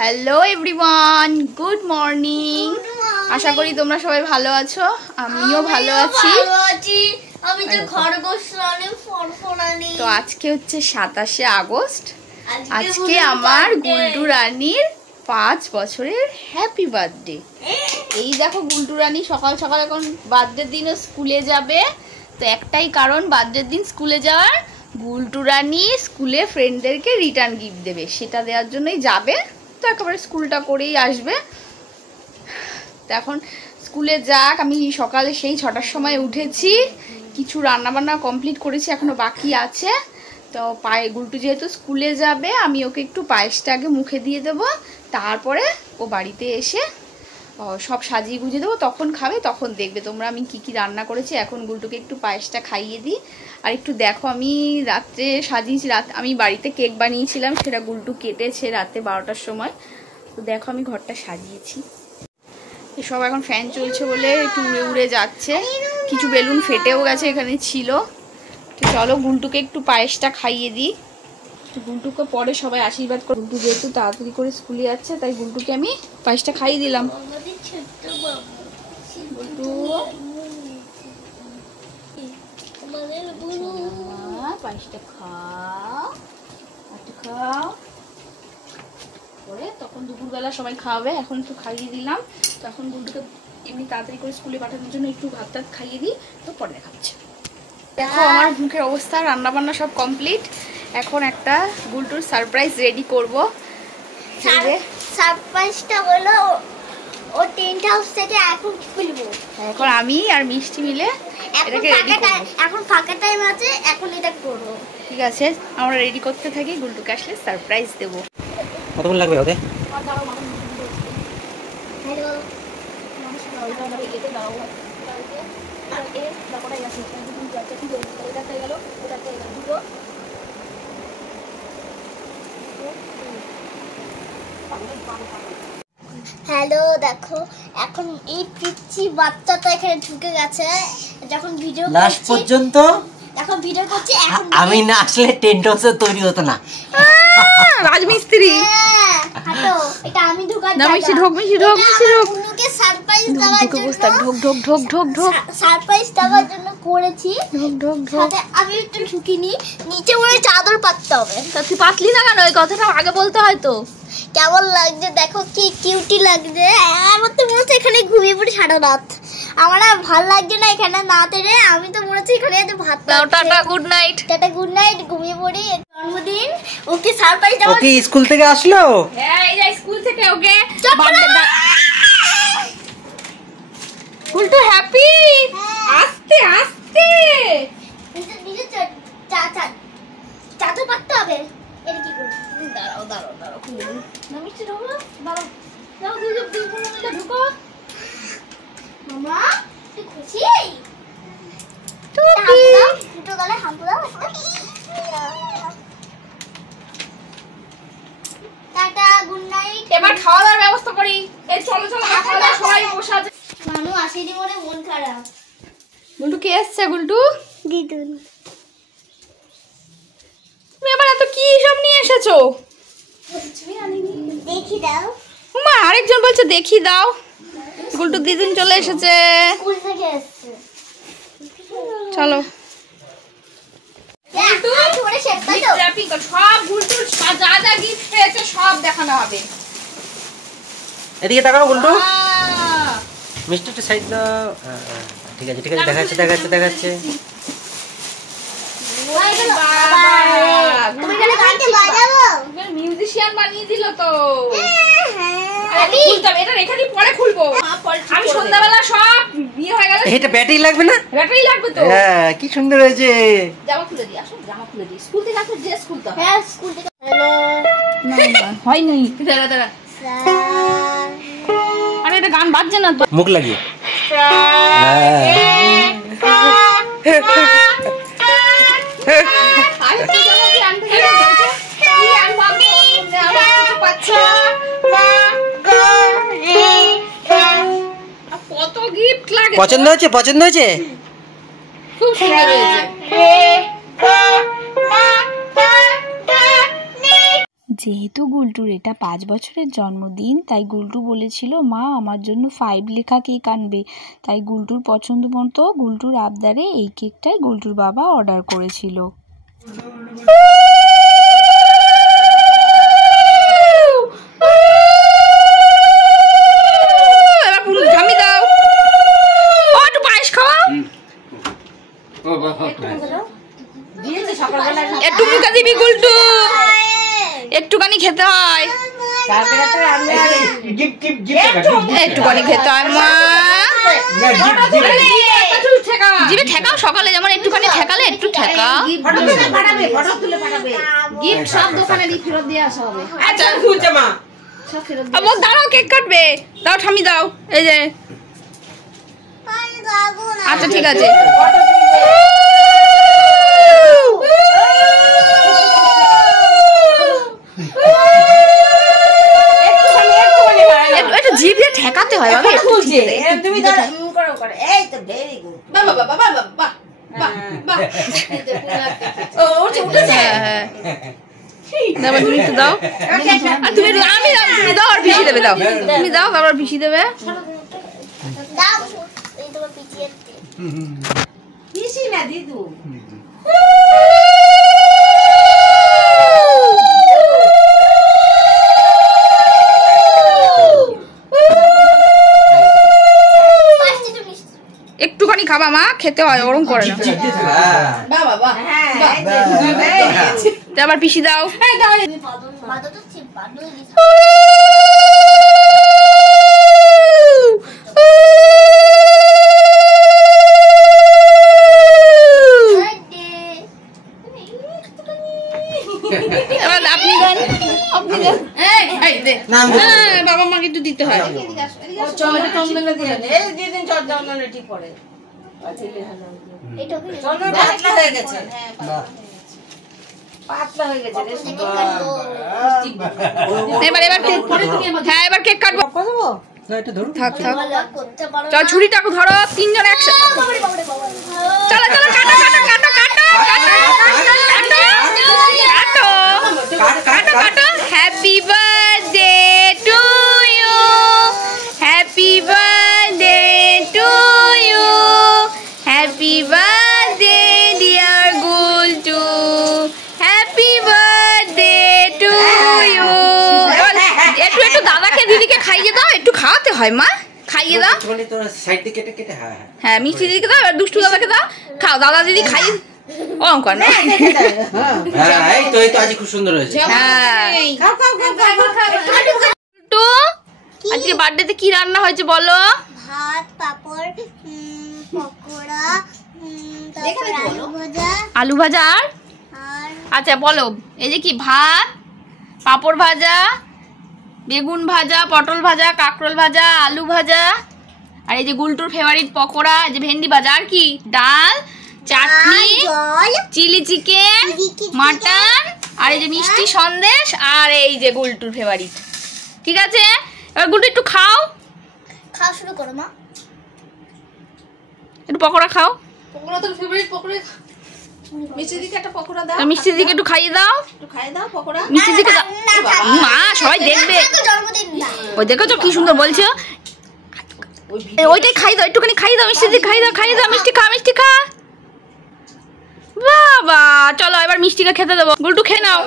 Hello everyone, good morning. আশা করি তোমরা সবাই ভালো আছো, আমিও ভালো আছি। তো আজকে হচ্ছে 27শে আগস্ট। আজকে আমার গুলটু রানীর 5 বছরের হ্যাপি বার্থডে। এই দেখো গুলটু রানী সকাল সকাল এখন বার্থডের দিনও স্কুলে যাবে। তো একটাই কারণ বার্থডের দিন স্কুলে যাওয়ার, গুলটু রানী স্কুলে ফ্রেন্ডদেরকে রিটার্ন গিফট দেবে, সেটা দেওয়ার জন্যই যাবে। তো একেবারে স্কুলটা করেই আসবে। তো এখন স্কুলে যাক। আমি সকালে সেই 6টার সময় উঠেছি, কিছু রান্নাবান্না কমপ্লিট করেছি, এখনো বাকি আছে। তো গুলটু যেহেতু স্কুলে যাবে, আমি ওকে একটু পায়েসটা আগে মুখে দিয়ে দেবো, তারপরে ও বাড়িতে এসে সব সাজিয়ে গুজিয়ে দেবো, তখন খাবে, তখন দেখবে তোমরা আমি কি কি রান্না করেছি। এখন গুলটুকে একটু পায়েসটা খাইয়ে দিই। আর একটু দেখো, আমি রাত্রে সাজিয়েছি, আমি বাড়িতে কেক বানিয়েছিলাম, সেটা গুলটু কেটেছে রাতে 12টার সময়। তো দেখো আমি ঘরটা সাজিয়েছি। এসব এখন ফ্যান চলছে বলে একটু উড়ে উড়ে যাচ্ছে, কিছু বেলুন ফেটেও গেছে এখানে ছিল। তো চলো গুলটুকে একটু পায়েসটা খাইয়ে দিই। গুলটুকে পরে সবাই আশীর্বাদ করে। গুলটু যেহেতু তাড়াতাড়ি করে স্কুলে যাচ্ছে, তাই গুলটুকে আমি পায়েসটা খাইয়ে দিলাম। গুলটু পায়েসটা খাও, একটু খাও, পরে তখন দুপুরবেলা সবাই খাওয়াবে। এখন একটু খাইয়ে দিলাম। তো এখন গুলটুকে এমনি তাড়াতাড়ি করে স্কুলে পাঠানোর জন্য একটু ভাত টাত খাইয়ে দিই, তো পরে দেখাচ্ছে। দেখো আমার মুখের অবস্থা, রান্নাবান্না সব কমপ্লিট। এখন একটা গুলটুর সারপ্রাইজ রেডি করবো। সারপ্রাইজটা হলো ও টেন্ট হাউস থেকে এখন খুলবো। এখন আমি আর মিষ্টি মিলে এটাকে রেডি করব। এখন ফাঁকা টাইম আছে, এখন এটা করব। ঠিক আছে, আমরা রেডি করতে থাকি, গুলটুকে আসলে সারপ্রাইজ দেব। কতক্ষণ লাগবে ওতে? হ্যালো, হ্যালো, দেখো এখন এই পিচ্চি বাচ্চাটা এখানে ঢুকে গেছে। যখন ভিডিও লাস্ট পর্যন্ত এখন ভিডিও করছি, এখন আমি না আসলে টেন্ট হাউস তৈরি হতো না। রাজমিস্ত্রি হাঁটো, এটা আমি ঢোকার না, মিষ্টি ঢোক, মিষ্টি ঢোক, মিষ্টি ঢোক। গুনুকে সারপ্রাইজ দেওয়ার জন্য, ঢোক ঢোক ঢোক ঢোক ঢোক, সারপ্রাইজ দেওয়ার জন্য করেছি। ঢোক ঢোক ঢোক। সাথে আমি একটু ঢুকিনি, নিচে মনে চাদর পাততে হবে। তা তুই পাতলি না কেন? ওই কথাটা আগে বলতে হয় তো। কেমন লাগছে দেখো, কি কিউটি লাগছে। আমার তো মনে হচ্ছে এখানে ঘুমিয়ে পড়ি সারা রাত। আমার আর ভাল লাগছে না এখানে না তেরে। আমি তো মনে হচ্ছে এখানে ভাত। Tata, good night. Tata, good night, ঘুমিয়ে পড়ি। জন্মদিন ওকে সারপ্রাইজ দেওয়া। ওকে স্কুল থেকে আসলো? হ্যাঁ, এই যে স্কুল থেকে ওকে গুলটু হ্যাপি। আস্তে আস্তে চাদর পাততে হবে। এটা কি করব? দাঁড়াও দাঁড়াও দাঁড়াও, খুলে দিই না। মিষ্টি ঢোকো, দাঁড়াও দাও, দুটো মিলে ঢোকো। মামা তুই খুশি? টুপি দুটো গালে হাঁটু দাও। Tata, good night. এবার খাওয়া দাওয়ার ব্যবস্থা করি। এই চলো চলো, খাওয়া দাওয়া সবাই বসে আছে। মানু আসেনি বলে মন খারাপ। গুলটু কে এসছে? গুলটু দিদুন, তুমি আবার এত কি সব নিয়ে এসেছো? দেখি দাও। মা আরেকজন বলছে দেখি দাও। গুলটু দিদিন চলে এসেছে। স্কুল থেকে এসেছে। চলো সব গুলটুর যা যা গিফট পেয়েছে সব দেখানো হবে। এদিকে তাকাও গুলটু। মিষ্টিটা সাইড দাও। ঠিক আছে ঠিক আছে, দেখাচ্ছে দেখাচ্ছে দেখাচ্ছে। মিউজিশিয়ান বানিয়ে দিল তো। এটা রেখে দিই, পরে খুলবো। আমি সন্ধ্যাবেলা সব বিয়ে হয়ে গেল। এটা ব্যাটারি লাগবে না? ব্যাটারি লাগবে তো। হ্যাঁ, কি সুন্দর হয়েছে। জামা খুলে দিই, আসো জামা খুলে দিই। স্কুল থেকে আসো, ড্রেস খুলতে হবে। হ্যাঁ, স্কুল থেকে। হ্যালো, না না হয় নাই। দাঁড়া দাঁড়া, আরে এটা গান বাজছে না তো। মুখ লাগিয়ে কত গিফট লাগে। পছন্দ হয়েছে? পছন্দ হয়েছে? খুব সুন্দর হয়েছে। যেহেতু গুলটুর এটা 5 বছরের জন্মদিন, তাই গুলটু বলেছিল মা আমার জন্য 5 লেখা কেক আনবে। তাই গুলটুর পছন্দ মতো গুলটুর আবদারে এই কেকটাই গুলটুর বাবা অর্ডার করেছিল। একটু মুখে দিবি গুলটু, একটুখানি খেতে হয়, একটুখানি খেতে হয় মা। জিভে ঠেকাও, সকালে যেমন একটুখানি ঠেকালে একটু ঠেকাও। গিফট সব দোকানে ফেরত দিয়ে আসা হবে। আচ্ছা দাঁড়াও, কেক কাটবে, দাও ঠামি দাও, এই যে। আচ্ছা ঠিক আছে, একটু জিভে ঠেকাতে হয় বাবা। তুমি এই তো ভেরি গুড বাবা বাবা বাবা বাবা বাবা। দাও তুমি একটু দাও, আর তুমি আমি তুমি দাও আর ভিশি দেবে, দাও তুমি দাও আবার ভিশি দেবে। দাও এই তোমার পিছিয়ে পিছি না দিদু। একটুখানি খাবা মা, খেতে হয়, ওরম করে না। আবার পিসি দাও। বাবা মাকে একটু দিতে হয়। এবার কেক কাটবো। থাক থাক, চল ছুরিটা ধরো, তিনজন একসাথে। চলো চলো, কাটো কাটো কাটো কাটো কাটো কাটো। Happy birthday to you, happy birthday to you, happy birthday dear Gultu, happy birthday to you. একটু একটু দাদাকে দিদিকে খাইয়ে দাও, একটু খাওয়াতে হয় মা, খাইয়ে দাও। হ্যাঁ মিষ্টি দিদিকে দাও, এবার দুষ্টু দাদাকে দাও, খাও। দাদা দিদি খাইয়ে অঙ্কন না। খুব সুন্দর হয়েছে। আজকে বার্থডেতে কি রান্না হয়েছে বলো? ভাত, পাপড়, পকোড়া, আলু ভাজা। আলু ভাজা আর আচ্ছা বলো, এই যে কি ভাত, পাপড় ভাজা, বেগুন ভাজা, পটল ভাজা, কাঁকরোল ভাজা, আলু ভাজা, আর এই যে গুলটুর ফেভারিট পকোড়া, এই যে ভেন্ডি ভাজা, আর কি ডাল, চাটনি, চিলি চিকেন, মাটন, আর এই যে মিষ্টি সন্দেশ, আর এই যে গুলটুর ফেভারিট। ঠিক আছে, এবার গুলটু একটু খাও, খাওয়া শুরু করো মা। একটু পকোড়া খাও। পকোড়া তোর ফেভারিট পকোড়া। মিষ্টি দিকে একটা পকোড়া দাও, মিষ্টি দিকে একটু খাইয়ে দাও, একটু খাই দাও পকোড়া। মিষ্টি দিকে দাও। মা সবাই দেখবে, ওই দেখো তো কি সুন্দর বলছো, ওইটাই খাই দাও, একটুখানি খাই দাও, মিষ্টি দিয়ে খাই দাও, খাই দাও, মিষ্টি খা, মিষ্টি খা। বাবা চলো এবার মিষ্টিকে খেতে দেবো, গুলটু খেয়ে নাও।